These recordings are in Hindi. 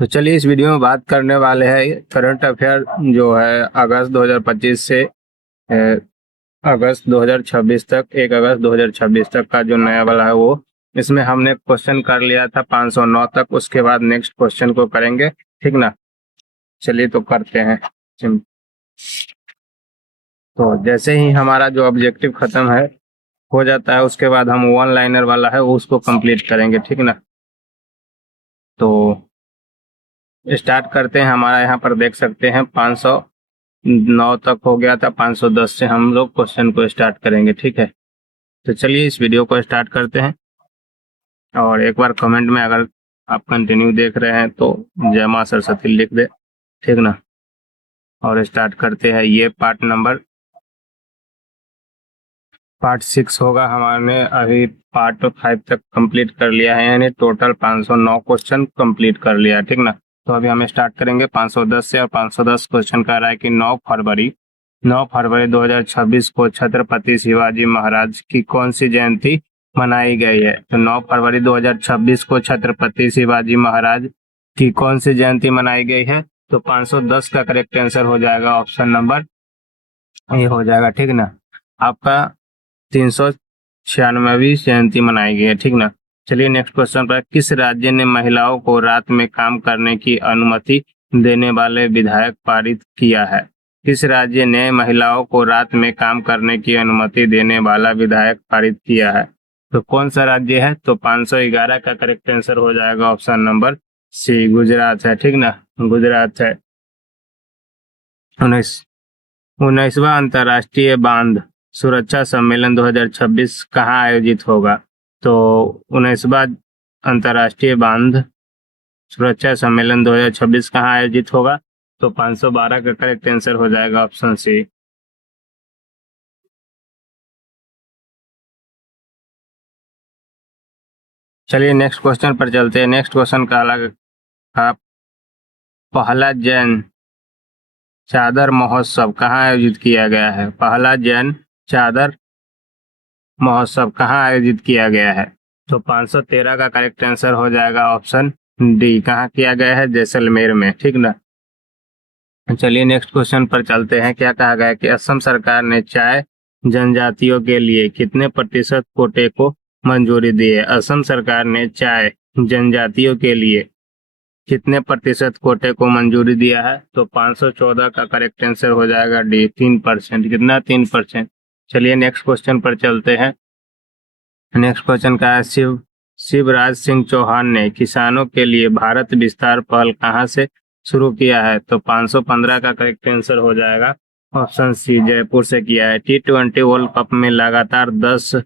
तो चलिए इस वीडियो में बात करने वाले हैं करंट अफेयर जो है अगस्त 2025 से अगस्त 2026 तक 1 अगस्त 2026 तक का जो नया वाला है वो इसमें हमने क्वेश्चन कर लिया था 509 तक। उसके बाद नेक्स्ट क्वेश्चन को करेंगे, ठीक ना। चलिए तो करते हैं। तो जैसे ही हमारा जो ऑब्जेक्टिव खत्म है हो जाता है उसके बाद हम वन लाइनर वाला है उसको कंप्लीट करेंगे, ठीक ना। तो स्टार्ट करते हैं। हमारा यहाँ पर देख सकते हैं 509 तक हो गया था, 510 से हम लोग क्वेश्चन को स्टार्ट करेंगे, ठीक है। तो चलिए इस वीडियो को स्टार्ट करते हैं और एक बार कमेंट में अगर आप कंटिन्यू देख रहे हैं तो जय मां सरस्वती लिख दे, ठीक ना। और स्टार्ट करते हैं। ये पार्ट 6 होगा। हमारे अभी पार्ट 5 तक कंप्लीट कर लिया है, यानी टोटल 509 क्वेश्चन कंप्लीट कर लिया, ठीक ना। तो अभी हम स्टार्ट करेंगे 510 से। और 510 क्वेश्चन कह रहा है कि 9 फरवरी 2026 को छत्रपति शिवाजी महाराज की कौन सी जयंती मनाई गई है। तो 9 फरवरी 2026 को छत्रपति शिवाजी महाराज की कौन सी जयंती मनाई गई है। तो 510 का करेक्ट आंसर हो जाएगा ऑप्शन नंबर ये हो जाएगा, ठीक ना। आपका 396वीं जयंती मनाई गई है, ठीक ना। चलिए नेक्स्ट क्वेश्चन पर। किस राज्य ने महिलाओं को रात में काम करने की अनुमति देने वाले विधेयक पारित किया है। किस राज्य ने महिलाओं को रात में काम करने की अनुमति देने वाला विधेयक पारित किया है। तो कौन सा राज्य है। तो 511 का करेक्ट आंसर हो जाएगा ऑप्शन नंबर सी, गुजरात है, ठीक ना। गुजरात है। 19वां अंतर्राष्ट्रीय बांध सुरक्षा सम्मेलन 2026 कहाँ आयोजित होगा। तो 19वां अंतर्राष्ट्रीय बांध सुरक्षा सम्मेलन 2026 कहाँ आयोजित होगा। तो 512 का करेक्ट आंसर हो जाएगा ऑप्शन सी। चलिए नेक्स्ट क्वेश्चन पर चलते हैं। नेक्स्ट क्वेश्चन का पहला जैन चादर महोत्सव कहाँ आयोजित किया गया है। पहला जैन चादर महोत्सव कहाँ आयोजित किया गया है। तो 513 का करेक्ट आंसर हो जाएगा ऑप्शन डी। कहाँ किया गया है। जैसलमेर में, ठीक ना। चलिए नेक्स्ट क्वेश्चन पर चलते हैं। क्या कहा गया है कि असम सरकार ने चाय जनजातियों के लिए कितने प्रतिशत कोटे को मंजूरी दी है। असम सरकार ने चाय जनजातियों के लिए कितने प्रतिशत कोटे को मंजूरी दिया है। तो 514 का करेक्ट आंसर हो जाएगा डी, 3%। कितना, 3%। चलिए नेक्स्ट क्वेश्चन पर चलते हैं। नेक्स्ट क्वेश्चन का है शिवराज सिंह चौहान ने किसानों के लिए भारत विस्तार पहल कहाँ से शुरू किया है। तो 515 का करेक्ट आंसर हो जाएगा ऑप्शन सी, जयपुर से किया है। T20 वर्ल्ड कप में लगातार 10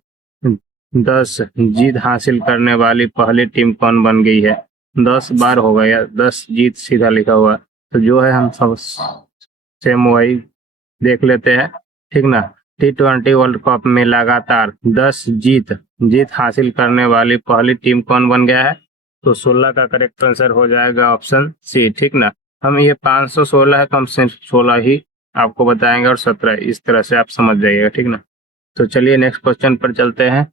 जीत हासिल करने वाली पहली टीम कौन बन गई है। 10 बार हो गया, 10 जीत सीधा लिखा हुआ, तो जो है हम सब सेम वही देख लेते हैं, ठीक ना। T20 वर्ल्ड कप में लगातार 10 जीत हासिल करने वाली पहली टीम कौन बन गया है। तो 16 का करेक्ट आंसर हो जाएगा ऑप्शन सी, ठीक ना। हम ये 516 है तो हम सिर्फ 16 ही आपको बताएंगे और 17, इस तरह से आप समझ जाइएगा, ठीक ना। तो चलिए नेक्स्ट क्वेश्चन पर चलते हैं।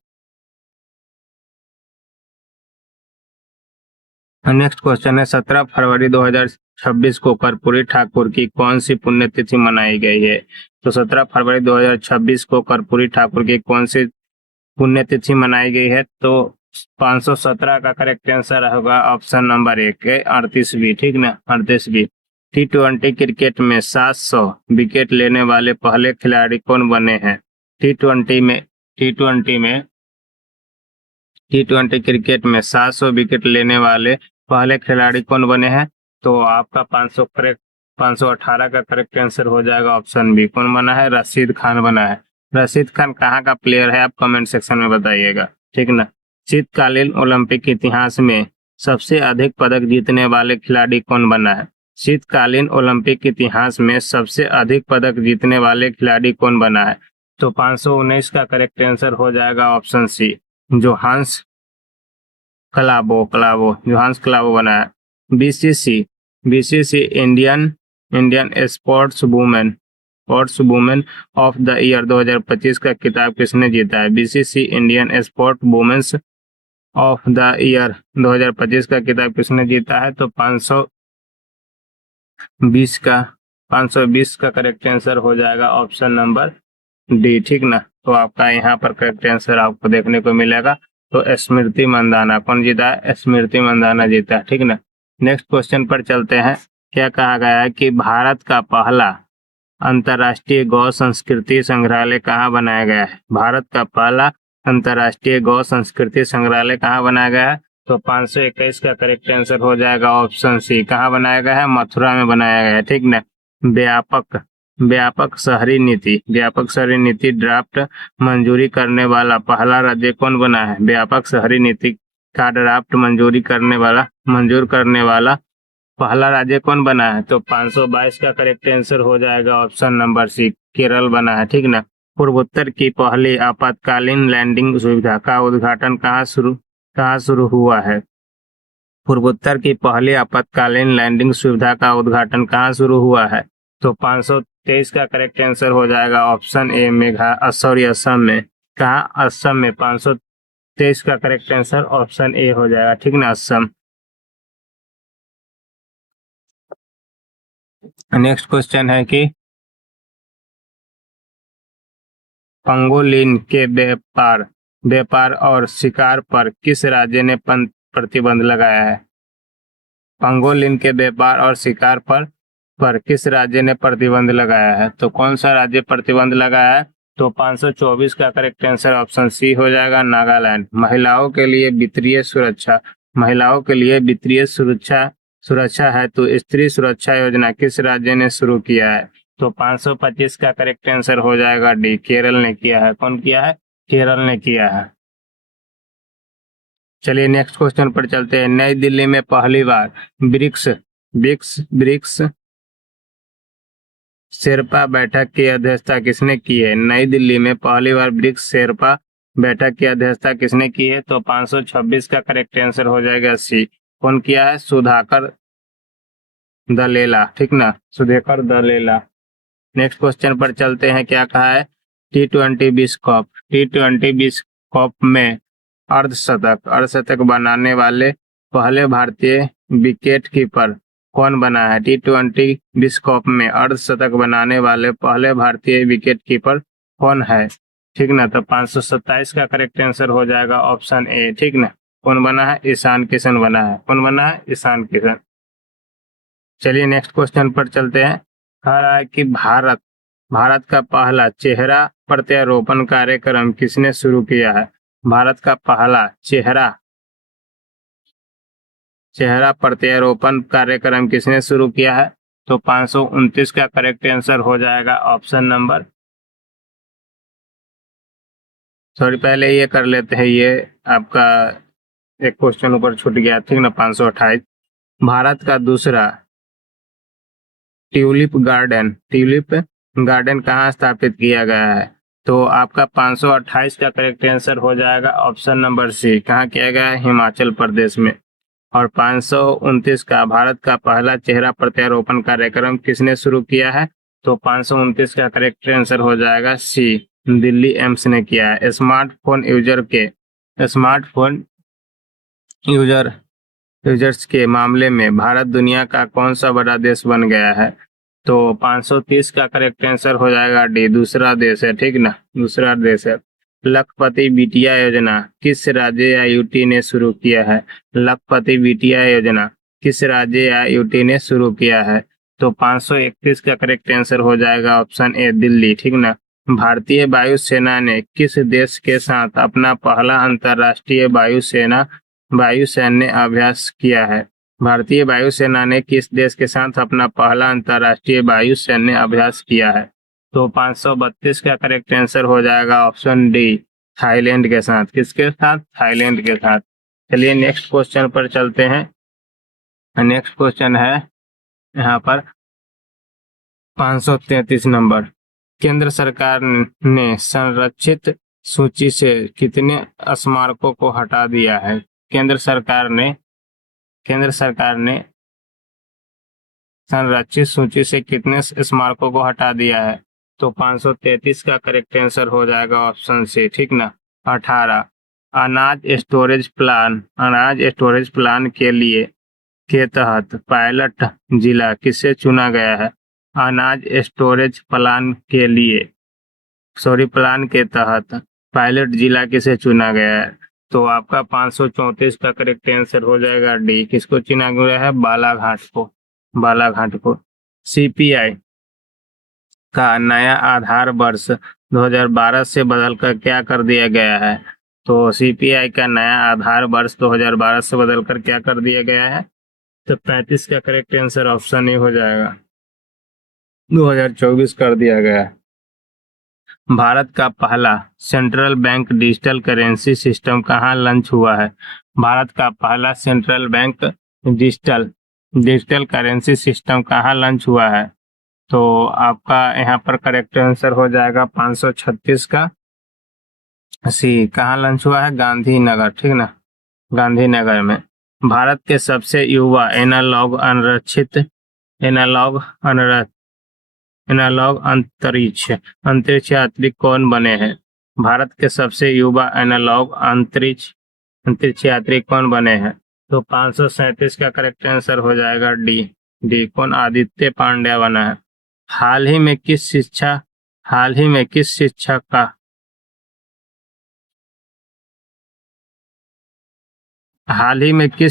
नेक्स्ट क्वेश्चन है 17 फरवरी 2026 को कर्पूरी ठाकुर की कौन सी पुण्यतिथि मनाई गई है। तो 17 फरवरी 2026 को कर्पूरी ठाकुर की कौन सी पुण्यतिथि मनाई गई है। तो 517 का करेक्ट आंसर होगा ऑप्शन नंबर 1, 38वीं, ठीक ना, 38वीं। T20 क्रिकेट में 700 विकेट लेने वाले पहले खिलाड़ी कौन बने हैं। T20 क्रिकेट में 700 विकेट लेने वाले पहले खिलाड़ी कौन बने हैं। तो आपका 518 का करेक्ट आंसर हो जाएगा ऑप्शन बी। कौन बना है। रशीद खान बना है। रशीद खान कहाँ का प्लेयर है आप कमेंट सेक्शन में बताइएगा, ठीक ना। शीतकालीन ओलंपिक इतिहास में सबसे अधिक पदक जीतने वाले खिलाड़ी कौन बना है। शीतकालीन ओलंपिक इतिहास में सबसे अधिक पदक जीतने वाले खिलाड़ी कौन बना है। तो 519 का करेक्ट आंसर हो जाएगा ऑप्शन सी, जोहान्स क्लाबो बना है। BBC Indian sports women of the year 2025 का खिताब किसने जीता है। BBC Indian sport women's of the year 2025 का किताब किसने जीता है? तो 520 का करेक्ट आंसर हो जाएगा ऑप्शन नंबर डी, ठीक ना। तो आपका यहाँ पर करेक्ट आंसर आपको देखने को मिलेगा। तो स्मृति मंदाना कौन जीता है? स्मृति मंदाना जीता है, ठीक ना। नेक्स्ट क्वेश्चन पर चलते हैं। क्या कहा गया है कि भारत का पहला अंतर्राष्ट्रीय गौ संस्कृति संग्रहालय कहाँ बनाया गया है? भारत का पहला अंतर्राष्ट्रीय गौ संस्कृति संग्रहालय कहाँ बनाया गया है? तो 521 का करेक्ट आंसर हो जाएगा ऑप्शन सी। कहाँ बनाया गया है? मथुरा में बनाया गया है, ठीक ना। व्यापक शहरी नीति ड्राफ्ट मंजूरी करने वाला पहला राज्य कौन बना है? व्यापक शहरी नीति का ड्राफ्ट मंजूर करने वाला पहला राज्य कौन बना है? तो 522 का करेक्ट आंसर हो जाएगा ऑप्शन नंबर सी, केरल बना है, ठीक ना। पूर्वोत्तर की पहली आपातकालीन लैंडिंग सुविधा का उद्घाटन कहाँ शुरू हुआ है? पूर्वोत्तर की पहली आपातकालीन लैंडिंग सुविधा का उद्घाटन कहाँ शुरू हुआ है? तो 523 का करेक्ट आंसर हो जाएगा ऑप्शन ए, असम में। कहाँ? असम में। 523 का करेक्ट आंसर ऑप्शन ए हो जाएगा, ठीक ना, असम। नेक्स्ट क्वेश्चन है कि पंगोलिन के व्यापार और शिकार पर किस राज्य ने प्रतिबंध लगाया है? पंगोलिन के व्यापार और शिकार पर किस राज्य ने प्रतिबंध लगाया है? तो कौन सा राज्य प्रतिबंध लगाया है? तो 524 का करेक्ट आंसर ऑप्शन सी हो जाएगा, नागालैंड। महिलाओं के लिए वित्तीय सुरक्षा है तो स्त्री सुरक्षा योजना किस राज्य ने शुरू किया है? तो 525 का करेक्ट आंसर हो जाएगा डी, केरल ने किया है। कौन किया है? केरल ने किया है। चलिए नेक्स्ट क्वेश्चन पर चलते हैं। नई दिल्ली में पहली बार ब्रिक्स शेरपा बैठक की अध्यक्षता किसने की है? नई दिल्ली में पहली बार ब्रिक्स शेरपा बैठक की अध्यक्षता किसने की है? तो 526 का करेक्ट आंसर हो जाएगा सी। कौन किया है? सुधाकर दलेला, ठीक ना, सुधाकर दलेला। नेक्स्ट क्वेश्चन पर चलते हैं। क्या कहा है? टी20 विश्व कप में अर्धशतक बनाने वाले पहले भारतीय विकेट कीपर कौन बना है? टी20 विश्व कप में अर्धशतक बनाने वाले पहले भारतीय विकेट कीपर कौन है? ठीक ना। तो 527 का करेक्ट आंसर हो जाएगा ऑप्शन ए, ठीक ना। कौन बना है? ईशान किशन बना है। कौन बना है? ईशान किशन। चलिए नेक्स्ट क्वेश्चन पर चलते हैं। कह रहा है कि भारत का पहला चेहरा प्रत्यारोपण कार्यक्रम किसने शुरू किया है? भारत का पहला चेहरा प्रत्यारोपण कार्यक्रम किसने शुरू किया है? तो 529 का करेक्ट आंसर हो जाएगा ऑप्शन नंबर, सॉरी पहले ये कर लेते हैं, ये आपका एक क्वेश्चन ऊपर छूट गया, ठीक ना। 528 भारत का दूसरा ट्यूलिप गार्डन कहाँ स्थापित किया गया है? तो आपका 528 का करेक्ट आंसर हो जाएगा ऑप्शन नंबर सी। कहाँ किया गया है? हिमाचल प्रदेश में। और 529 का भारत का पहला चेहरा प्रत्यारोपण कार्यक्रम किसने शुरू किया है? तो 529 का करेक्ट आंसर हो जाएगा सी, दिल्ली एम्स ने किया है। स्मार्टफोन यूजर्स के मामले में भारत दुनिया का कौन सा बड़ा देश बन गया है? तो 530 का करेक्ट आंसर हो जाएगा डी, दूसरा देश है, ठीक ना, दूसरा देश है। लखपति बिटिया योजना किस राज्य या यूटी ने शुरू किया है? लखपति बिटिया योजना किस राज्य या यूटी ने शुरू किया है? तो 531 का करेक्ट आंसर हो जाएगा ऑप्शन ए, दिल्ली, ठीक ना। भारतीय वायुसेना ने किस देश के साथ अपना पहला अंतर्राष्ट्रीय वायुसैन्य अभ्यास किया है? भारतीय वायुसेना ने किस देश के साथ अपना पहला अंतर्राष्ट्रीय वायुसैन्य अभ्यास किया है? तो 532 का करेक्ट आंसर हो जाएगा ऑप्शन डी, थाईलैंड के साथ। किसके साथ? थाईलैंड के साथ। चलिए नेक्स्ट क्वेश्चन पर चलते हैं। नेक्स्ट क्वेश्चन है यहाँ पर 533 नंबर। केंद्र सरकार ने संरक्षित सूची से कितने स्मारकों को हटा दिया है? केंद्र सरकार ने संरक्षित सूची से कितने स्मारकों को हटा दिया है? तो 533 का करेक्ट आंसर हो जाएगा ऑप्शन सी, ठीक ना, 18। अनाज स्टोरेज प्लान के लिए के तहत पायलट जिला किसे चुना गया है? अनाज स्टोरेज प्लान के लिए प्लान के तहत पायलट जिला किसे चुना गया है? तो आपका 534 का करेक्ट आंसर हो जाएगा डी। किसको चुना गया है? बालाघाट को। सीपीआई का नया आधार वर्ष 2012 से बदलकर क्या कर दिया गया है? तो सीपीआई का नया आधार वर्ष 2012 से बदलकर क्या कर दिया गया है? तो 35 का करेक्ट आंसर ऑप्शन ए हो जाएगा। 2024 कर दिया गया है। भारत का पहला central bank digital currency system कहाँ लॉन्च हुआ है? भारत का पहला central bank digital currency system कहाँ लॉन्च हुआ है? तो आपका यहाँ पर करेक्ट आंसर हो जाएगा 536 का सी। कहाँ लॉन्च हुआ है? गांधीनगर, ठीक ना, गांधीनगर में। भारत के सबसे युवा एनालॉग अंतरिक्ष यात्री कौन बने हैं? भारत के सबसे युवा एनालॉग अंतरिक्ष यात्री कौन बने हैं? तो 537 का करेक्ट आंसर हो जाएगा डी। कौन? आदित्य पांड्या बना है। हाल ही में किस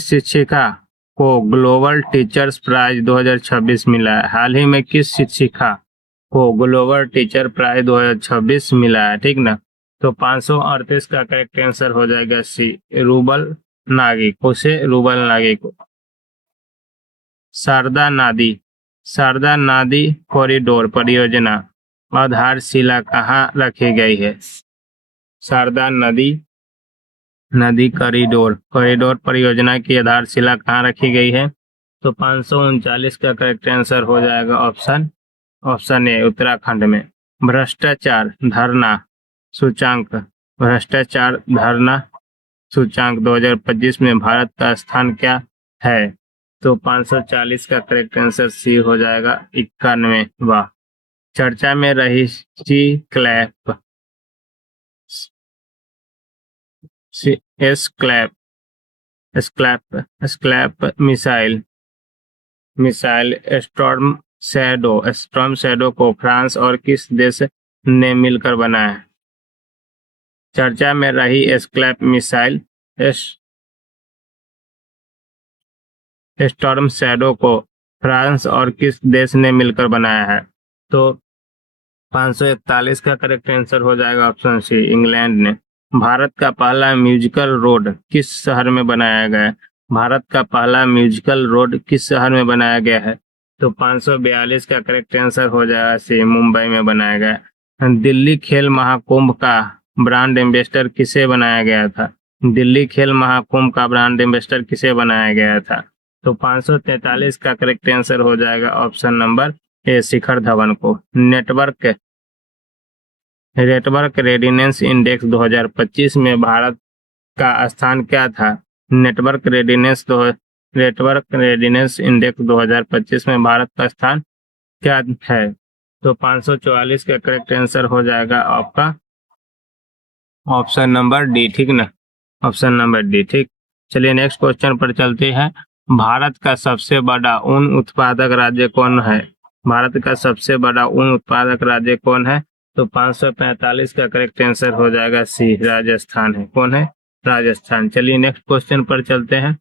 शिक्षिका को ग्लोबल टीचर्स प्राइज 2026 मिला है? हाल ही में किस शिक्षिका को ग्लोबल टीचर प्राइज 2026 मिला है, ठीक ना। तो 538 का करेक्ट आंसर हो जाएगा सी, रूबल नागी को। शारदा नदी कॉरिडोर परियोजना आधारशिला कहाँ रखी गई है? शारदा नदी कॉरिडोर परियोजना की आधारशिला कहाँ रखी गई है? तो 539 का करेक्ट आंसर हो जाएगा ऑप्शन ए, उत्तराखंड में। भ्रष्टाचार धरना सूचांक 2025 में भारत का स्थान क्या है? तो 540 का करेक्ट आंसर सी हो जाएगा 91वां। चर्चा में रही स्क्लैप मिसाइल स्टॉर्म शैडो को फ्रांस और किस देश ने मिलकर बनाया? चर्चा में रही स्क्लैप मिसाइल स्टॉर्म शैडो को फ्रांस और किस देश ने मिलकर बनाया है? तो 541 का करेक्ट आंसर हो जाएगा ऑप्शन सी, इंग्लैंड ने। भारत का पहला म्यूजिकल रोड किस शहर में बनाया गया है? भारत का पहला म्यूजिकल रोड किस शहर में बनाया गया है? तो 542 का करेक्ट आंसर हो जाएगा सी, मुंबई में बनाया गया। दिल्ली खेल महाकुंभ का ब्रांड एम्बेसडर किसे बनाया गया था? दिल्ली खेल महाकुंभ का ब्रांड एम्बेसडर किसे बनाया गया था? तो 543 का करेक्ट आंसर हो जाएगा ऑप्शन नंबर ए, शिखर धवन को। नेटवर्क रेडिनेंस इंडेक्स 2025 में भारत का स्थान क्या था? नेटवर्क रेडिनेंस इंडेक्स 2025 में भारत का स्थान क्या है? तो 544 का करेक्ट आंसर हो जाएगा आपका ऑप्शन नंबर डी, ठीक ना, ऑप्शन नंबर डी, ठीक। चलिए नेक्स्ट क्वेश्चन पर चलते हैं। भारत का सबसे बड़ा ऊन उत्पादक राज्य कौन है? भारत का सबसे बड़ा ऊन उत्पादक राज्य कौन है? तो 545 का करेक्ट आंसर हो जाएगा सी, राजस्थान है। कौन है? राजस्थान। चलिए नेक्स्ट क्वेश्चन पर चलते हैं।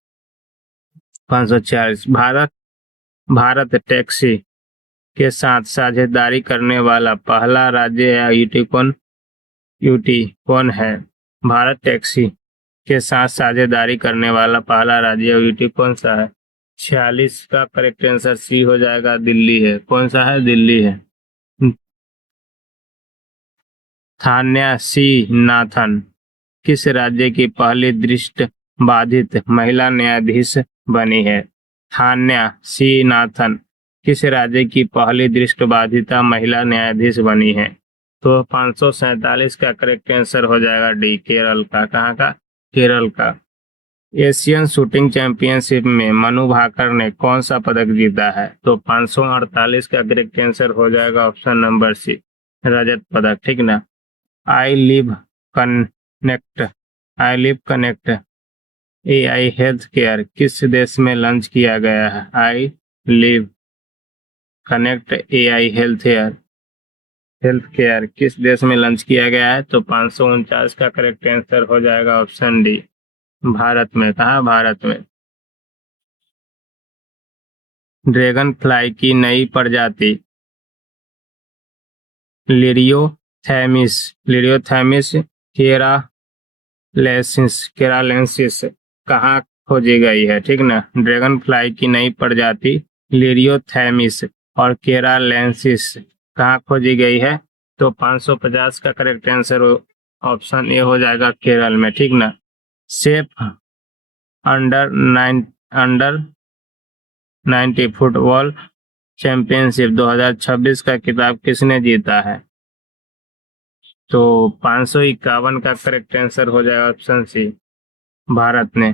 546 भारत टैक्सी के साथ साझेदारी करने वाला पहला राज्य या यूटी कौन है? भारत टैक्सी के साथ साझेदारी करने वाला पहला राज्य यूटी कौन सा है? 46 का करेक्ट आंसर सी हो जाएगा, दिल्ली है। कौन सा है? दिल्ली है। थान्या सी नाथन किस राज्य की पहली दृष्टि बाधित महिला न्यायाधीश बनी है? थान्या सी नाथन किस राज्य की पहली दृष्टि बाधित महिला न्यायाधीश बनी है? तो 547 का करेक्ट आंसर हो जाएगा डी, केरल का। कहाँ का? केरल का। एशियन शूटिंग चैंपियनशिप में मनु भाकर ने कौन सा पदक जीता है? तो 548 का करेक्ट आंसर हो जाएगा ऑप्शन नंबर सी, रजत पदक, ठीक ना। I live connect I live connect AI health care किस देश में लॉन्च किया गया है? I live connect AI health care किस देश में लॉन्च किया गया है? तो 549 का करेक्ट आंसर हो जाएगा ऑप्शन डी, भारत में। कहा? भारत में। ड्रैगन फ्लाई की नई प्रजाति लिरियोथैमिस केरालेंसिस कहाँ खोजी गई है? ठीक ना। ड्रैगन फ्लाई की नई प्रजाति लिरियोथैमिस और केरालेंसिस कहाँ खोजी गई है? तो 550 का करेक्ट आंसर ऑप्शन ए हो जाएगा, केरल में। ठीक ना। सेफ अंडर 90 फुटबॉल चैंपियनशिप 2026 का खिताब किसने जीता है? तो 551 का करेक्ट आंसर हो जाएगा ऑप्शन सी, भारत ने।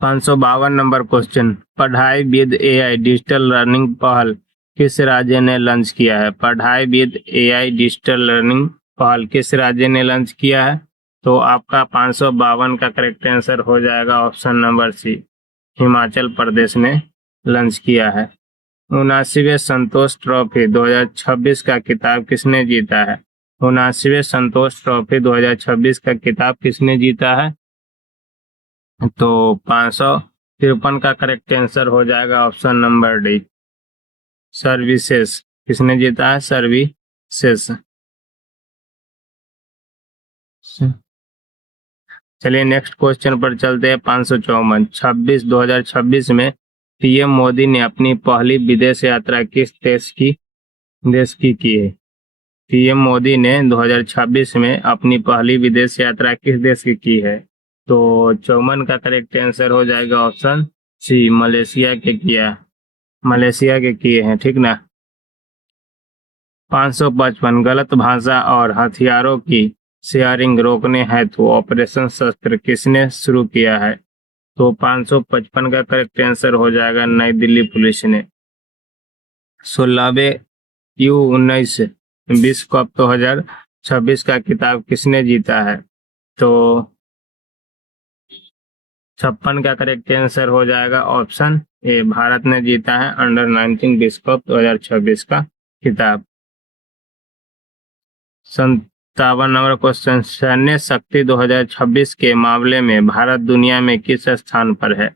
नंबर क्वेश्चन, पढ़ाई विद AI डिजिटल लर्निंग पहल किस राज्य ने लॉन्च किया है? पढ़ाई विद AI डिजिटल लर्निंग पहल किस राज्य ने लॉन्च किया है? तो आपका 552 का करेक्ट आंसर हो जाएगा ऑप्शन नंबर सी, हिमाचल प्रदेश ने लॉन्च किया है। 79वें संतोष ट्रॉफी 2026 का खिताब किसने जीता है? 79वें संतोष ट्रॉफी 2026 का खिताब किसने जीता है? तो 553 का करेक्ट आंसर हो जाएगा ऑप्शन नंबर डी, सर्विसेस। किसने जीता है? सर्विसेस। चलिए नेक्स्ट क्वेश्चन पर चलते हैं। 554 2026 में PM मोदी ने अपनी पहली विदेश यात्रा किस देश की है? PM मोदी ने 2026 में अपनी पहली विदेश यात्रा किस देश की है? तो 54 का करेक्ट आंसर हो जाएगा ऑप्शन सी, मलेशिया के किए हैं। ठीक ना। 555 गलत भाषा और हथियारों की शेयरिंग रोकने हेतु ऑपरेशन शस्त्र किसने शुरू किया है? तो 555 का करेक्ट आंसर हो जाएगा नई दिल्ली पुलिस ने। 16वें U19 विश्व कप 2026 का खिताब किसने जीता है? तो 56 का करेक्ट आंसर हो जाएगा ऑप्शन ए, भारत ने जीता है अंडर 19 विश्व कप 2026 का खिताब। 57 नंबर क्वेश्चन, सैन्य शक्ति 2026 के मामले में भारत दुनिया में किस स्थान पर है?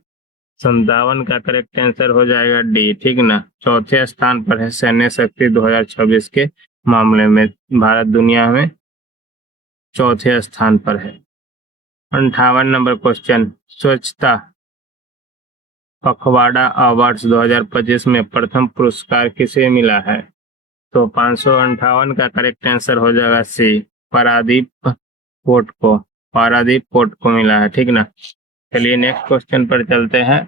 57 का करेक्ट आंसर हो जाएगा डी। ठीक ना। चौथे स्थान पर है सैन्य शक्ति 2026 के मामले में, भारत दुनिया में चौथे स्थान पर है। 58 नंबर क्वेश्चन, स्वच्छता पखवाड़ा अवार्ड्स 2025 में प्रथम पुरस्कार किसे मिला है? तो 558 का करेक्ट आंसर हो जाएगा सी, पारादीप पोर्ट को मिला है। ठीक ना। चलिए नेक्स्ट क्वेश्चन पर चलते हैं।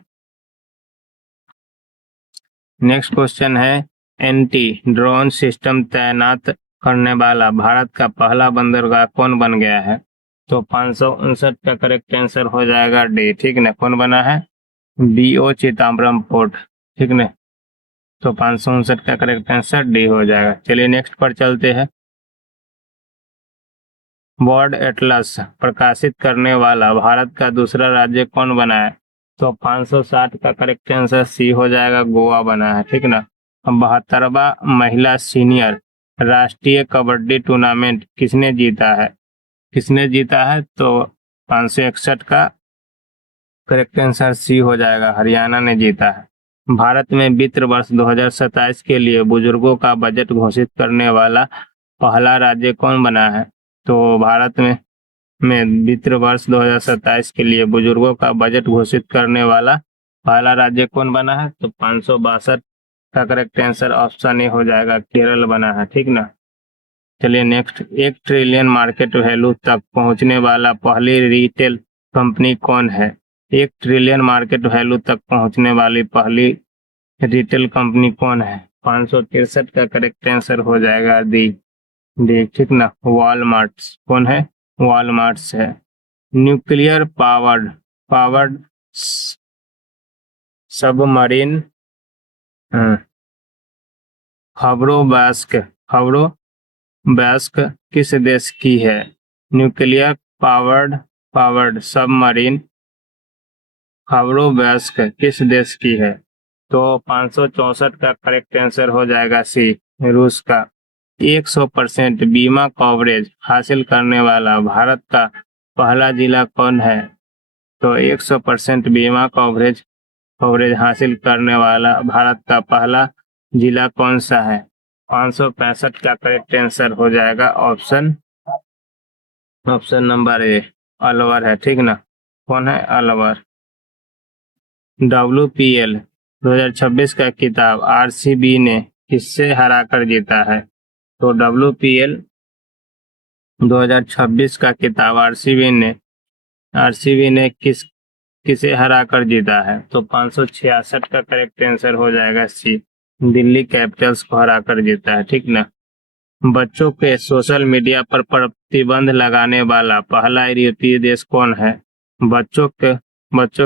नेक्स्ट क्वेश्चन है, एंटी ड्रोन सिस्टम तैनात करने वाला भारत का पहला बंदरगाह कौन बन गया है? तो 559 का करेक्ट आंसर हो जाएगा डी। ठीक ना। कौन बना है? BO Chidambaram port. ठीक ना। तो 559 का करेक्ट आंसर डी हो जाएगा। चलिए नेक्स्ट पर चलते हैं। वर्ल्ड एटलस प्रकाशित करने वाला भारत का दूसरा राज्य कौन बना है? तो 560 का करेक्ट आंसर सी हो जाएगा, गोवा बना है। ठीक ना। 72वां महिला सीनियर राष्ट्रीय कबड्डी टूर्नामेंट किसने जीता है? तो 561 का करेक्ट आंसर सी हो जाएगा, हरियाणा ने जीता है। भारत में वित्त वर्ष 2027 के लिए बुजुर्गों का बजट घोषित करने वाला पहला राज्य कौन बना है? तो भारत में वित्त वर्ष 2027 के लिए बुजुर्गों का बजट घोषित करने वाला पहला राज्य कौन बना है? तो 562 का करेक्ट आंसर ऑप्शन ए हो जाएगा, केरल बना है। ठीक ना। चलिए नेक्स्ट, 1 ट्रिलियन मार्केट वैल्यू तक पहुंचने वाला पहली रिटेल कंपनी कौन है? 1 ट्रिलियन मार्केट वैल्यू तक पहुंचने वाली पहली रिटेल कंपनी कौन है? 563 का करेक्ट आंसर हो जाएगा डी। ठीक ना। वॉलमार्ट। कौन है? वॉलमार्ट है। न्यूक्लियर पावर्ड सबमरीन खबरों बैस्क किस देश की है? न्यूक्लियर पावर्ड सबमरीन खबरों बैस्क किस देश की है? तो 564 का करेक्ट आंसर हो जाएगा सी, रूस का। 100% बीमा कवरेज हासिल करने वाला भारत का पहला जिला कौन है? तो 100% बीमा कवरेज हासिल करने वाला भारत का पहला जिला कौन सा है? 565 का करेक्ट आंसर हो जाएगा ऑप्शन नंबर ए, अलवर है। ठीक ना? कौन है? अलवर। WPL 2026 का खिताब RCB ने किससे हराकर जीता है? तो WPL 2026 का खिताब आरसीबी ने किसे हराकर जीता है? तो 566 का करेक्ट आंसर हो जाएगा सी, दिल्ली कैपिटल्स को हराकर जीता है। ठीक ना? बच्चों के सोशल मीडिया पर प्रतिबंध लगाने वाला पहला यूरोपीय देश कौन है? बच्चों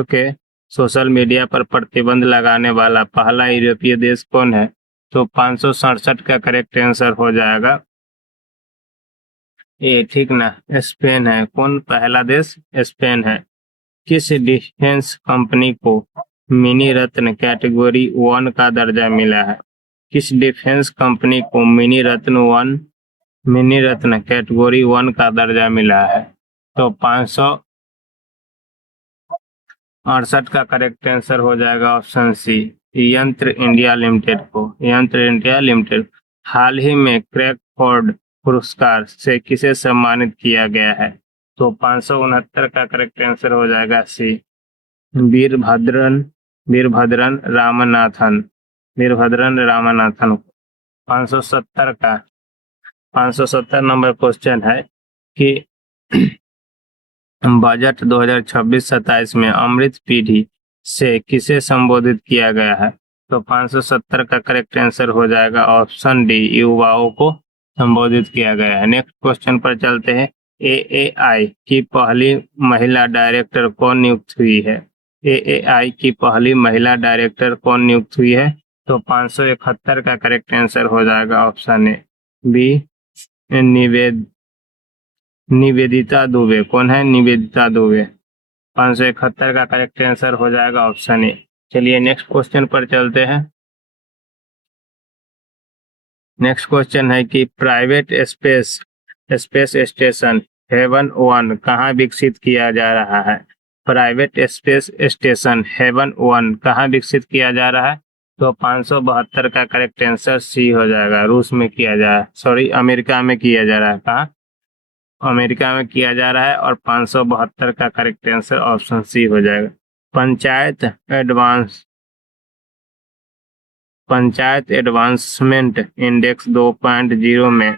के सोशल मीडिया पर प्रतिबंध लगाने वाला पहला यूरोपीय देश कौन है? तो 567 का करेक्ट आंसर हो जाएगा ए। ठीक ना? स्पेन है। कौन पहला देश? स्पेन है। किस डिफेंस कंपनी को मिनी रत्न कैटेगरी 1 का दर्जा मिला है? किस डिफेंस कंपनी को मिनी रत्न कैटेगरी 1 का दर्जा मिला है? तो 568 का करेक्ट आंसर हो जाएगा ऑप्शन सी, यंत्र इंडिया लिमिटेड। हाल ही में क्रैकफोर्ड पुरस्कार से किसे सम्मानित किया गया है? तो 569 का करेक्ट आंसर हो जाएगा सी, वीरभद्रन रामनाथन 570 नंबर क्वेश्चन है कि बजट 2026-27 में अमृत पीढ़ी से किसे संबोधित किया गया है? तो 570 का करेक्ट आंसर हो जाएगा ऑप्शन डी, युवाओं को संबोधित किया गया है। नेक्स्ट क्वेश्चन पर चलते हैं। AAI की पहली महिला डायरेक्टर कौन नियुक्त हुई है? AAI की पहली महिला डायरेक्टर कौन नियुक्त हुई है? तो 571 का करेक्ट आंसर हो जाएगा option A, B, Nivedita Dubey. कौन है? निवेदिता दुबे। 571 का करेक्ट आंसर हो जाएगा ऑप्शन ए। चलिए नेक्स्ट क्वेश्चन पर चलते हैं। नेक्स्ट क्वेश्चन है कि प्राइवेट स्पेस स्टेशन हेवन 1 कहाँ विकसित किया जा रहा है? प्राइवेट स्पेस स्टेशन हेवन 1 कहाँ विकसित किया जा रहा है? तो 572 का करेक्ट आंसर सी हो जाएगा, रूस में किया जा रहा है, सॉरी अमेरिका में किया जा रहा है। कहाँ? अमेरिका में किया जा रहा है। और 572 का करेक्ट आंसर ऑप्शन सी हो जाएगा। पंचायत एडवांसमेंट इंडेक्स 2.0 में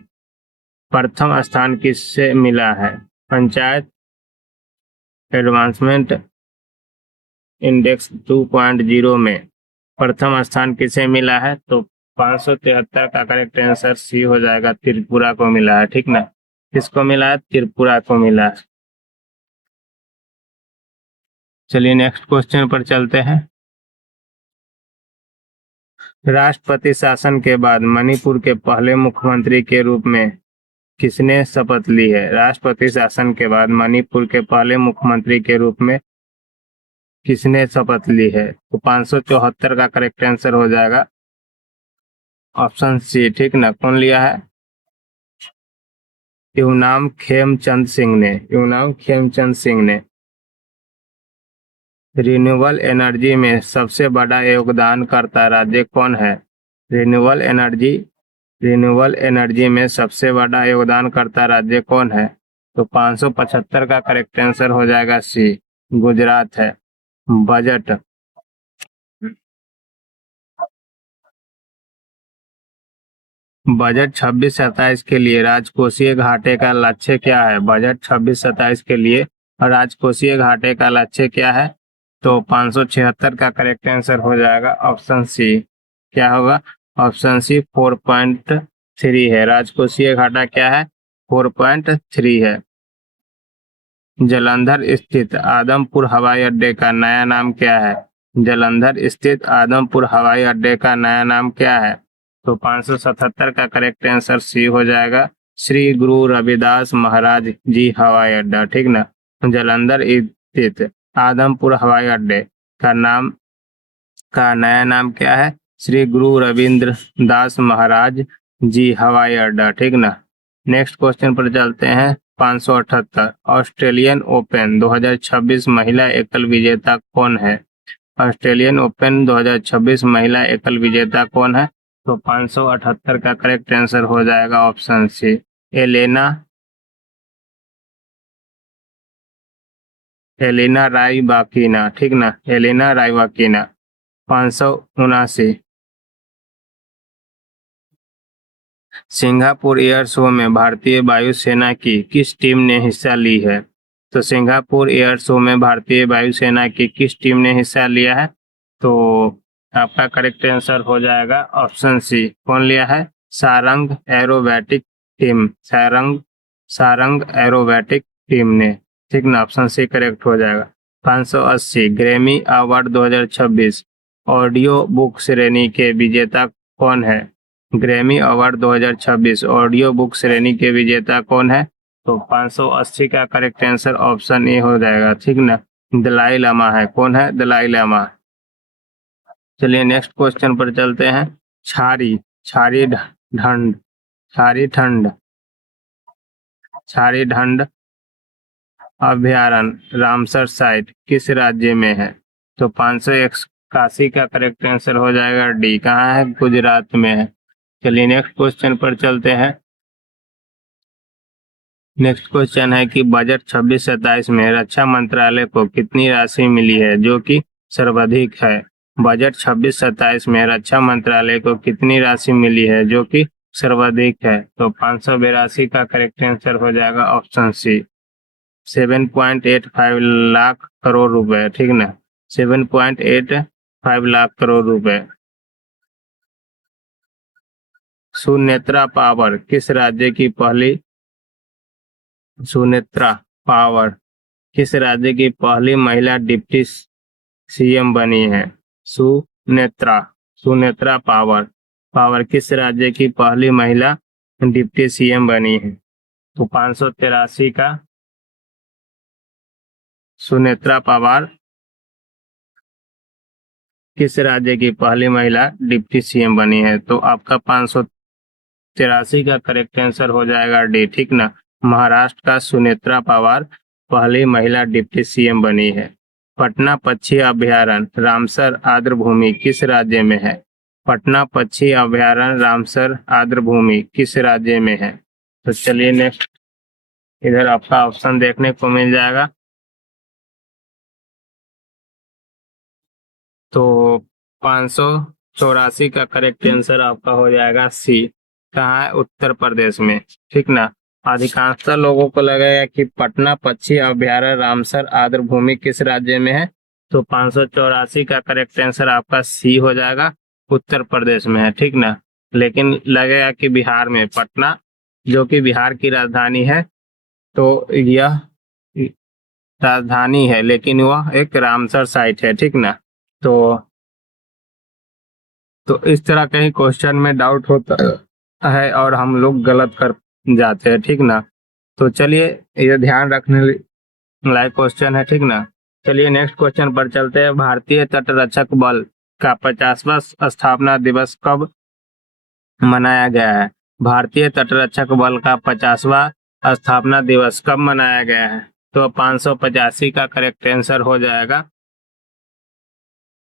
प्रथम स्थान किससे मिला है? पंचायत एडवांसमेंट इंडेक्स 2.0 में प्रथम स्थान किसे मिला है? तो 573 का करेक्ट आंसर सी हो जाएगा, त्रिपुरा को मिला है। ठीक ना? किसको मिला है? त्रिपुरा को मिला है। चलिए नेक्स्ट क्वेश्चन पर चलते हैं। राष्ट्रपति शासन के बाद मणिपुर के पहले मुख्यमंत्री के रूप में किसने शपथ ली है? राष्ट्रपति शासन के बाद मणिपुर के पहले मुख्यमंत्री के रूप में किसने शपथ ली है? तो 574 का करेक्ट आंसर हो जाएगा ऑप्शन सी। ठीक ना? कौन लिया है? यूनाम खेमचंद सिंह ने। रिन्यूएबल एनर्जी में सबसे बड़ा योगदानकर्ता राज्य कौन है? रिन्यूएबल एनर्जी में सबसे बड़ा योगदानकर्ता राज्य कौन है? तो 575 का करेक्ट आंसर हो जाएगा सी, गुजरात है। बजट 26-27 के लिए राजकोषीय घाटे का लक्ष्य क्या है? बजट 26-27 के लिए राजकोषीय घाटे का लक्ष्य क्या है? तो 576 का करेक्ट आंसर हो जाएगा ऑप्शन सी। क्या होगा? ऑप्शन सी 4.3 है। राजकोषीय घाटा क्या है? 4.3 है। जालंधर स्थित आदमपुर हवाई अड्डे का नया नाम क्या है? जालंधर स्थित आदमपुर हवाई अड्डे का नया नाम क्या है? तो 577 का करेक्ट आंसर सी हो जाएगा, श्री गुरु रविदास महाराज जी हवाई अड्डा। ठीक ना, जालंधर स्थित आदमपुर हवाई अड्डे का नया नाम क्या है? श्री गुरु रविंद्र दास महाराज जी हवाई अड्डा। ठीक ना, नेक्स्ट क्वेश्चन पर चलते हैं। 578 ऑस्ट्रेलियन ओपन 2026 महिला एकल विजेता कौन है? ऑस्ट्रेलियन ओपन 2026 महिला एकल विजेता कौन है? तो 578 का करेक्ट आंसर हो जाएगा ऑप्शन सी, एलिना राइबाकिना। ठीक ना, Elena Rybakina. 579 Singapore air show में भारतीय वायुसेना की किस टीम ने हिस्सा ली है? तो सिंगापुर एयर शो में भारतीय वायुसेना की किस टीम ने हिस्सा लिया है? तो आपका करेक्ट आंसर हो जाएगा ऑप्शन सी, कौन लिया है? Sarang aerobatic team, Sarang aerobatic team ने। ठीक ना, ऑप्शन सी करेक्ट हो जाएगा। 580 ग्रैमी अवार्ड 2026 ऑडियो बुक श्रेणी के विजेता कौन है? ग्रैमी अवार्ड 2026 ऑडियो बुक श्रेणी के विजेता कौन है? तो 580 का करेक्ट आंसर ऑप्शन ए हो जाएगा। ठीक ना, दलाई लामा है। कौन है? दलाई लामा। चलिए नेक्स्ट क्वेश्चन पर चलते हैं। छारी ढंड अभ्यारण्य रामसर साइट किस राज्य में है? तो 581 का करेक्ट आंसर हो जाएगा डी, कहाँ है? गुजरात में है। चलिए नेक्स्ट क्वेश्चन पर चलते हैं। नेक्स्ट क्वेश्चन है कि बजट 26-27 में रक्षा मंत्रालय को कितनी राशि मिली है जो कि सर्वाधिक है? बजट 26-27 में रक्षा मंत्रालय को कितनी राशि मिली है जो कि सर्वाधिक है? तो 582 का करेक्ट आंसर हो जाएगा ऑप्शन सी, 7.85 लाख करोड़ रुपए। ठीक ना, 7.85 लाख करोड़ रुपए। सुनेत्रा पावर किस राज्य की पहली महिला डिप्टी सीएम बनी है? सुनेत्रा पावर किस राज्य की पहली महिला डिप्टी सीएम बनी है? तो 583 का सुनेत्रा पवार किस राज्य की पहली महिला डिप्टी सीएम बनी है? तो आपका 583 का करेक्ट आंसर हो जाएगा डी। ठीक ना, महाराष्ट्र का सुनेत्रा पवार पहली महिला डिप्टी सीएम बनी है। पटना पक्षी अभयारण्य रामसर आर्द्रभूमि किस राज्य में है? पटना पक्षी अभयारण्य रामसर आर्द्रभूमि किस राज्य में है? तो चलिए नेक्स्ट, इधर आपका ऑप्शन देखने को मिल जाएगा। तो 584 का करेक्ट आंसर आपका हो जाएगा सी, कहाँ है? उत्तर प्रदेश में। ठीक ना, अधिकांशतः लोगों को लगेगा कि पटना पक्षी अभयारण्य रामसर आर्द्रभूमि किस राज्य में है? तो 584 का करेक्ट आंसर आपका सी हो जाएगा, उत्तर प्रदेश में है। ठीक ना, लेकिन लगेगा कि बिहार में, पटना जो कि बिहार की राजधानी है, तो यह राजधानी है लेकिन वह एक रामसर साइट है। ठीक ना, तो इस तरह के ही क्वेश्चन में डाउट होता है और हम लोग गलत कर जाते हैं। ठीक ना, तो चलिए ये ध्यान रखने लायक क्वेश्चन है। ठीक ना, चलिए नेक्स्ट क्वेश्चन पर चलते हैं। भारतीय तटरक्षक बल का 50वां स्थापना दिवस कब मनाया गया है? भारतीय तटरक्षक बल का 50वां स्थापना दिवस कब मनाया गया है? तो 585 का करेक्ट आंसर हो जाएगा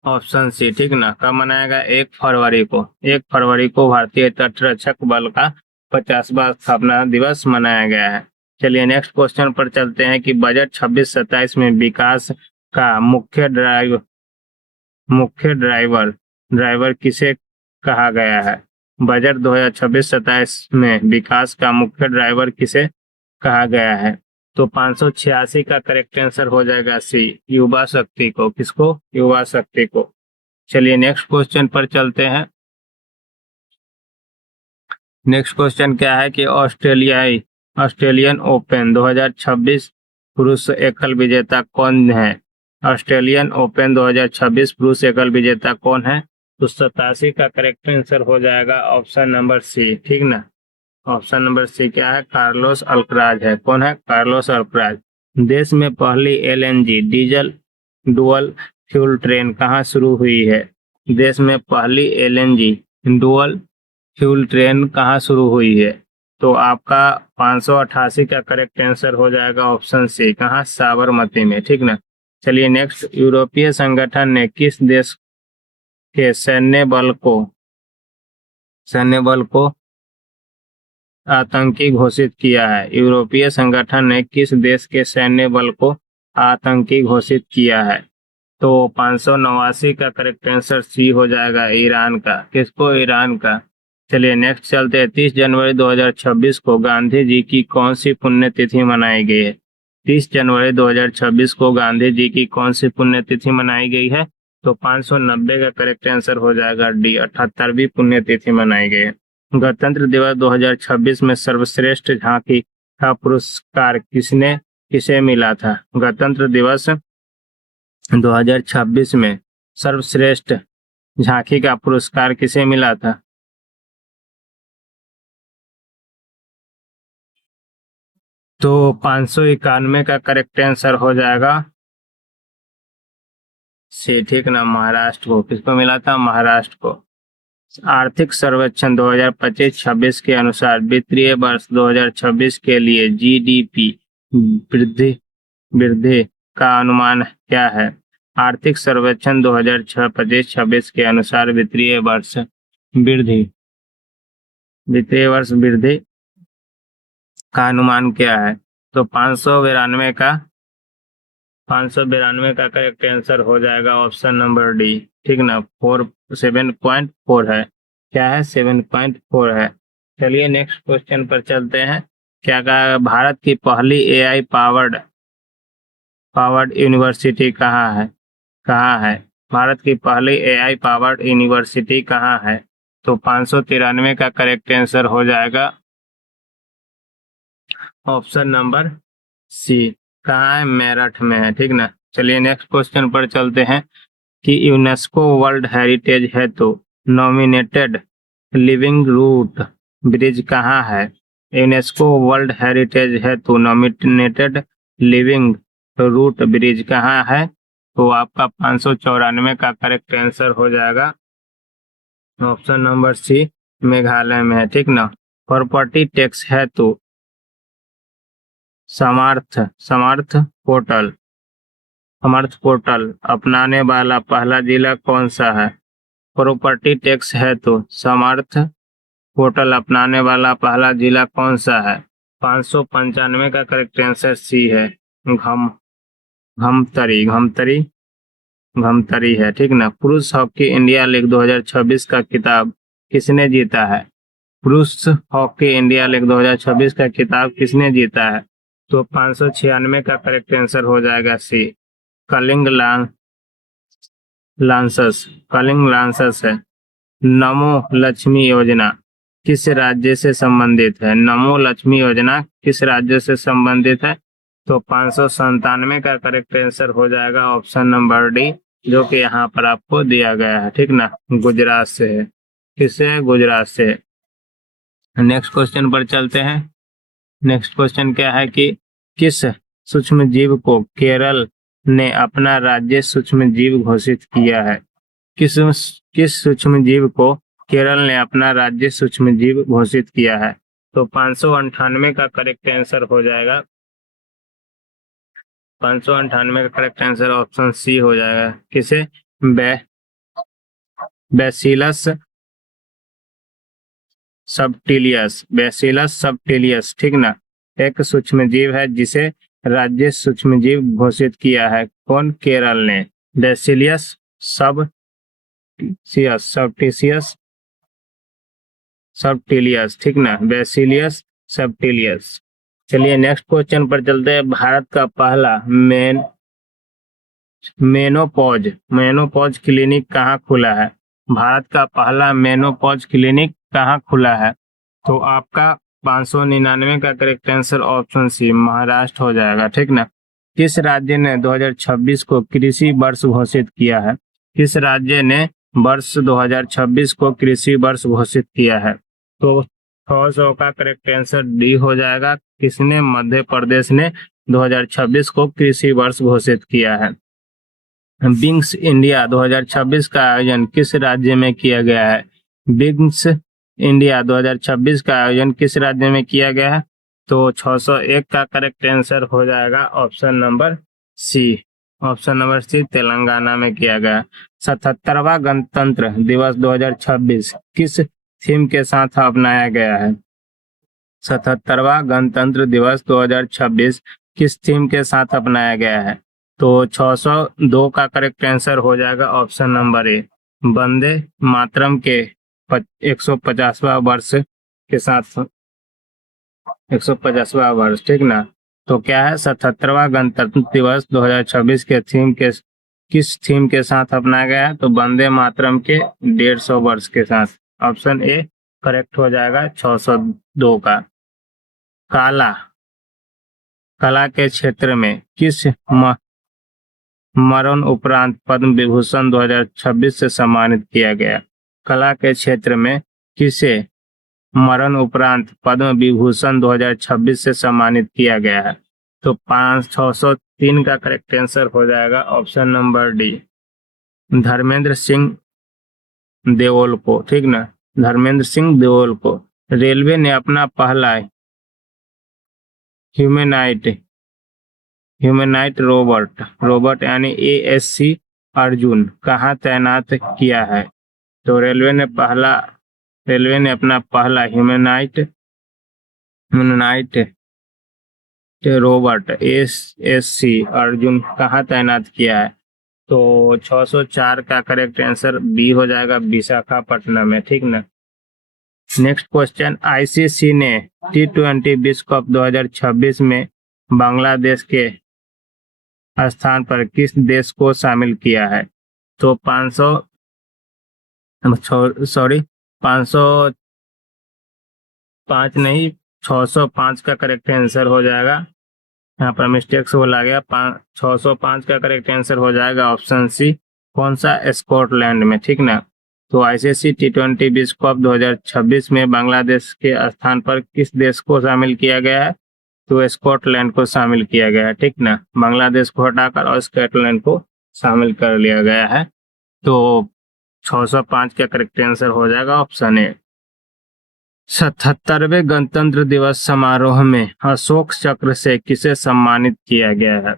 ऑप्शन सी। ठीक ना, कब मनाया गया? 1 फरवरी को। 1 फरवरी को भारतीय तटरक्षक बल का 50वां स्थापना दिवस मनाया गया है। चलिए नेक्स्ट क्वेश्चन पर चलते हैं कि बजट 26-27 में विकास का मुख्य ड्राइवर किसे कहा गया है? बजट 2026-27 में विकास का मुख्य ड्राइवर किसे कहा गया है? तो 586 का करेक्ट आंसर हो जाएगा सी, युवा शक्ति को। किसको? युवा शक्ति को। चलिए नेक्स्ट क्वेश्चन पर चलते हैं। नेक्स्ट क्वेश्चन क्या है कि ऑस्ट्रेलियन ओपन 2026 पुरुष एकल विजेता कौन है? ऑस्ट्रेलियन ओपन 2026 पुरुष एकल विजेता कौन है? तो 87 का करेक्ट आंसर हो जाएगा ऑप्शन नंबर सी। ठीक ना, ऑप्शन नंबर सी क्या है? कार्लोस अल्कराज है। कौन है? Carlos Alcaraz. देश में पहली LNG diesel dual fuel train कहाँ शुरू हुई है? देश में पहली एलएनजी डुअल फ्यूल ट्रेन कहाँ शुरू हुई है? तो आपका 588 का करेक्ट आंसर हो जाएगा ऑप्शन सी। कहाँ? साबरमती में। ठीक ना, चलिए नेक्स्ट। यूरोपीय संगठन ने किस देश के सैन्य बल को आतंकी घोषित किया है? यूरोपीय संगठन ने किस देश के सैन्य बल को आतंकी घोषित किया है? तो 589 का करेक्ट आंसर सी हो जाएगा, ईरान का। किसको? ईरान का। चलिए नेक्स्ट चलते हैं। 30 जनवरी 2026 को गांधी जी की कौन सी पुण्यतिथि मनाई गई है? 30 जनवरी 2026 को गांधी जी की कौन सी पुण्यतिथि मनाई गई है? तो 590 का करेक्ट आंसर हो जाएगा डी, 78वीं पुण्यतिथि मनाई गई है। गणतंत्र दिवस 2026 में सर्वश्रेष्ठ झांकी का पुरस्कार किसे मिला था? गणतंत्र दिवस 2026 में सर्वश्रेष्ठ झांकी का पुरस्कार किसे मिला था? तो 591 का करेक्ट आंसर हो जाएगा सी। ठीक ना, महाराष्ट्र को। किसको मिला था? महाराष्ट्र को। आर्थिक सर्वेक्षण 2025-26 के अनुसार वित्तीय वर्ष 2026 के लिए जीडीपी वृद्धि वृद्धि का अनुमान क्या है? आर्थिक सर्वेक्षण 2025-26 के अनुसार वित्तीय वर्ष वृद्धि का अनुमान क्या है? तो 592 का करेक्ट आंसर हो जाएगा ऑप्शन नंबर डी। ठीक ना, 7.4 है। क्या है? 7.4 है। चलिए नेक्स्ट क्वेश्चन पर चलते हैं। क्या कहा? भारत की पहली एआई पावर्ड यूनिवर्सिटी कहाँ है? भारत की पहली एआई पावर्ड यूनिवर्सिटी कहाँ है? तो 593 का करेक्ट आंसर हो जाएगा ऑप्शन नंबर सी। कहाँ है? मेरठ में है। ठीक ना, चलिए नेक्स्ट क्वेश्चन पर चलते हैं कि यूनेस्को वर्ल्ड हेरिटेज हेतु नॉमिनेटेड लिविंग रूट ब्रिज कहाँ है? यूनेस्को वर्ल्ड हेरिटेज हेतु नॉमिनेटेड लिविंग रूट ब्रिज कहाँ है? तो आपका 594 का करेक्ट आंसर हो जाएगा ऑप्शन नंबर सी, मेघालय में है। ठीक ना, प्रॉपर्टी टैक्स हेतु समर्थ पोर्टल अपनाने वाला पहला जिला कौन सा है? प्रॉपर्टी टैक्स हेतु समर्थ पोर्टल अपनाने वाला पहला जिला कौन सा है? 595 का करेक्ट आंसर सी है, घमतरी है। ठीक ना, पुरुष हॉकी इंडिया लीग 2026 का खिताब किसने जीता है? पुरुष हॉकी इंडिया लीग 2026 का खिताब किसने जीता है? तो 596 का करेक्ट आंसर हो जाएगा सी, कलिंग लांसर्स है। नमो लक्ष्मी योजना किस राज्य से संबंधित है? नमो लक्ष्मी योजना किस राज्य से संबंधित है? तो 597 का करेक्ट आंसर हो जाएगा ऑप्शन नंबर डी, जो कि यहाँ पर आपको दिया गया है। ठीक ना, गुजरात से है। किससे है? गुजरात से है। नेक्स्ट क्वेश्चन पर चलते हैं। नेक्स्ट क्वेश्चन क्या है कि किस सूक्ष्म जीव को केरल ने अपना राज्य सूक्ष्म जीव घोषित किया है? किस सूक्ष्म जीव को केरल ने अपना राज्य सूक्ष्म जीव घोषित किया है? तो 598 का करेक्ट आंसर हो जाएगा, 598 का करेक्ट आंसर ऑप्शन सी हो जाएगा। किसे? बैसिलस सबटिलियस। ठीक ना, एक सूक्ष्म जीव है जिसे राज्य सूक्ष्म जीव घोषित किया है। कौन? केरल ने। बैसिलियस सबटिलियस। ठीक ना, बैसिलियस सबटिलियस। चलिए नेक्स्ट क्वेश्चन पर चलते हैं। भारत का पहला मेनोपॉज क्लिनिक कहाँ खुला है? भारत का पहला मेनोपॉज क्लिनिक कहाँ खुला है? तो आपका 599 का correct answer option C, Maharashtra हो जाएगा। ठीक ना, किस राज्य ने 2026 को कृषि वर्ष घोषित किया है? किस राज्य ने वर्ष 2026 को कृषि वर्ष घोषित किया है? तो 600 का करेक्ट आंसर डी हो जाएगा। किसने? मध्य प्रदेश ने 2026 को कृषि वर्ष घोषित किया है। विंग्स इंडिया 2026 का आयोजन किस राज्य में किया गया है? विंग्स इंडिया 2026 का आयोजन किस राज्य में किया गया है? तो 601 का करेक्ट आंसर हो जाएगा option number C. Option number C, Telangana में किया गया। 77वां गणतंत्र दिवस 2026 किस थीम के साथ अपनाया गया है? 77वां गणतंत्र दिवस 2026 किस थीम के साथ अपनाया गया है? तो 602 का करेक्ट आंसर हो जाएगा ऑप्शन नंबर ए, वंदे मातरम के 150वां वर्ष के साथ, 150वां वर्ष, ठीक ना। तो क्या है? 77वां गणतंत्र दिवस 2026 के थीम के किस थीम के साथ अपनाया गया है? तो वंदे मातरम के 150 वर्ष के साथ। ऑप्शन ए करेक्ट हो जाएगा 602 का। कला के क्षेत्र में किस मरण उपरांत पद्म विभूषण 2026 से सम्मानित किया गया? कला के क्षेत्र में किसे मरण उपरांत पद्म विभूषण 2026 से सम्मानित किया गया है? तो 603 का करेक्ट आंसर हो जाएगा option number D, Dharmendra Singh Deol को, ठीक ना, धर्मेंद्र सिंह देओल को। रेलवे ने अपना पहला ह्यूमैनाइट रोबोट यानी ASC अर्जुन कहाँ तैनात किया है? तो रेलवे ने अपना पहला ह्यूमैनाइट रोबोट ASC अर्जुन कहाँ तैनात किया है? तो 604 का करेक्ट आंसर बी हो जाएगा, विशाखापट्टनम में, ठीक ना। नेक्स्ट क्वेश्चन, ICC ने T20 विश्व कप 2026 में बांग्लादेश के स्थान पर किस देश को शामिल किया है? तो 505 नहीं, 605 का करेक्ट आंसर हो जाएगा। यहाँ पर मिस्टेक से बोला गया, 605 का करेक्ट आंसर हो जाएगा ऑप्शन सी, कौन सा? स्कॉटलैंड में, ठीक ना। तो ICC T20 विश्व कप 2026 में बांग्लादेश के स्थान पर किस देश को शामिल किया गया है? तो स्कॉटलैंड को शामिल किया गया है, ठीक ना। बांग्लादेश को हटाकर और स्कॉटलैंड को शामिल कर लिया गया है। तो 605 का करेक्ट आंसर हो जाएगा ऑप्शन ए। 77वें गणतंत्र दिवस समारोह में अशोक चक्र से किसे सम्मानित किया गया है?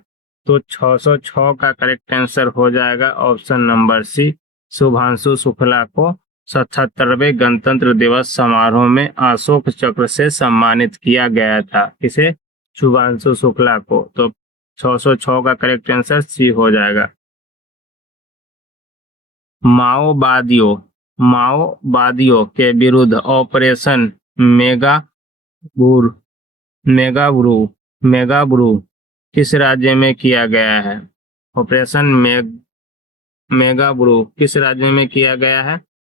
तो 606 का करेक्ट आंसर हो जाएगा option number C, Shubhanshu Shukla को 77वें गणतंत्र दिवस समारोह में अशोक चक्र से सम्मानित किया गया था। किसे? शुभांशु शुक्ला को। तो 606 का करेक्ट आंसर सी हो जाएगा। माओवादियों के विरुद्ध ऑपरेशन मेगाब्रू किस राज्य में किया गया है? ऑपरेशन मेगाब्रू किस राज्य में किया गया है?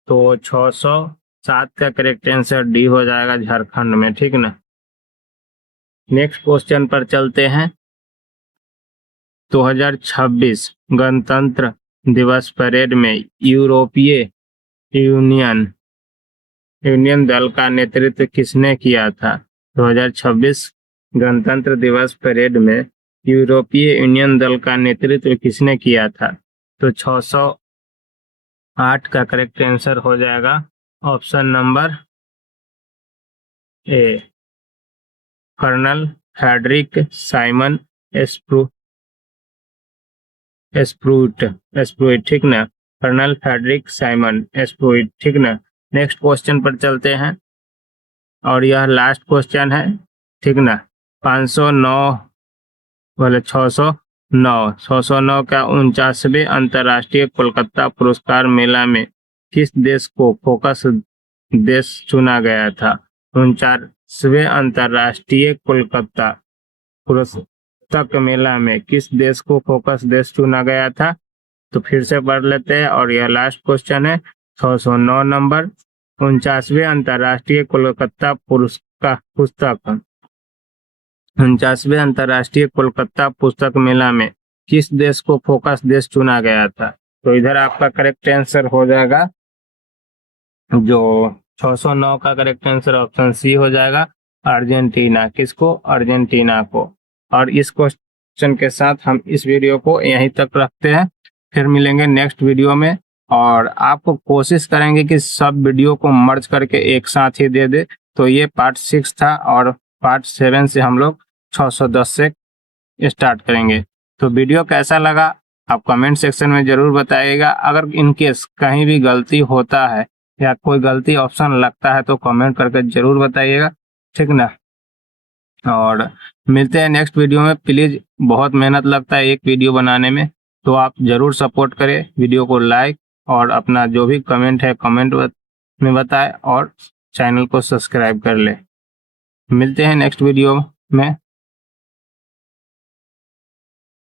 तो 607 का करेक्ट आंसर डी हो जाएगा, झारखंड में, ठीक ना। नेक्स्ट क्वेश्चन पर चलते हैं। 2026 गणतंत्र दिवस परेड में यूरोपीय यूनियन दल का नेतृत्व किसने किया था? 2026 गणतंत्र दिवस परेड में यूरोपीय यूनियन दल का नेतृत्व किसने किया था? तो 608 का करेक्ट आंसर हो जाएगा option number A, colonel Frederick Simon Espruit, ठीक ना, कर्नल फ्रेडरिक साइमन एस्प्रूइट, ठीक ना। नेक्स्ट क्वेश्चन पर चलते हैं और यह लास्ट क्वेश्चन है, ठीक ना। 509 वाले 609 का 49वें अंतर्राष्ट्रीय कोलकाता पुरस्कार मेला में किस देश को फोकस देश चुना गया था? 49वें अंतर्राष्ट्रीय कोलकाता पुस्तक मेला में किस देश को फोकस देश चुना गया था? तो फिर से पढ़ लेते हैं और यह लास्ट क्वेश्चन है। 609 नंबर, 49वें अंतर्राष्ट्रीय कोलकाता पुस्तक 49वें अंतर्राष्ट्रीय कोलकाता पुस्तक मेला में किस देश को फोकस देश चुना गया था? तो इधर आपका करेक्ट आंसर हो जाएगा, जो 609 का करेक्ट आंसर ऑप्शन सी हो जाएगा, अर्जेंटीना। किसको? अर्जेंटीना को। और इस क्वेश्चन के साथ हम इस वीडियो को यहीं तक रखते हैं, फिर मिलेंगे नेक्स्ट वीडियो में। और आपको कोशिश करेंगे कि सब वीडियो को मर्ज करके एक साथ ही दे दे। तो ये पार्ट 6 था और पार्ट 7 से हम लोग 610 से स्टार्ट करेंगे। तो वीडियो कैसा लगा आप कमेंट सेक्शन में जरूर बताइएगा। अगर इनकेस कहीं भी गलती होता है या कोई गलती ऑप्शन लगता है तो कमेंट करके जरूर बताइएगा, ठीक ना। और मिलते हैं नेक्स्ट वीडियो में। प्लीज़, बहुत मेहनत लगता है एक वीडियो बनाने में, तो आप ज़रूर सपोर्ट करें, वीडियो को लाइक और अपना जो भी कमेंट है कमेंट में बताएं और चैनल को सब्सक्राइब कर लें। मिलते हैं नेक्स्ट वीडियो में।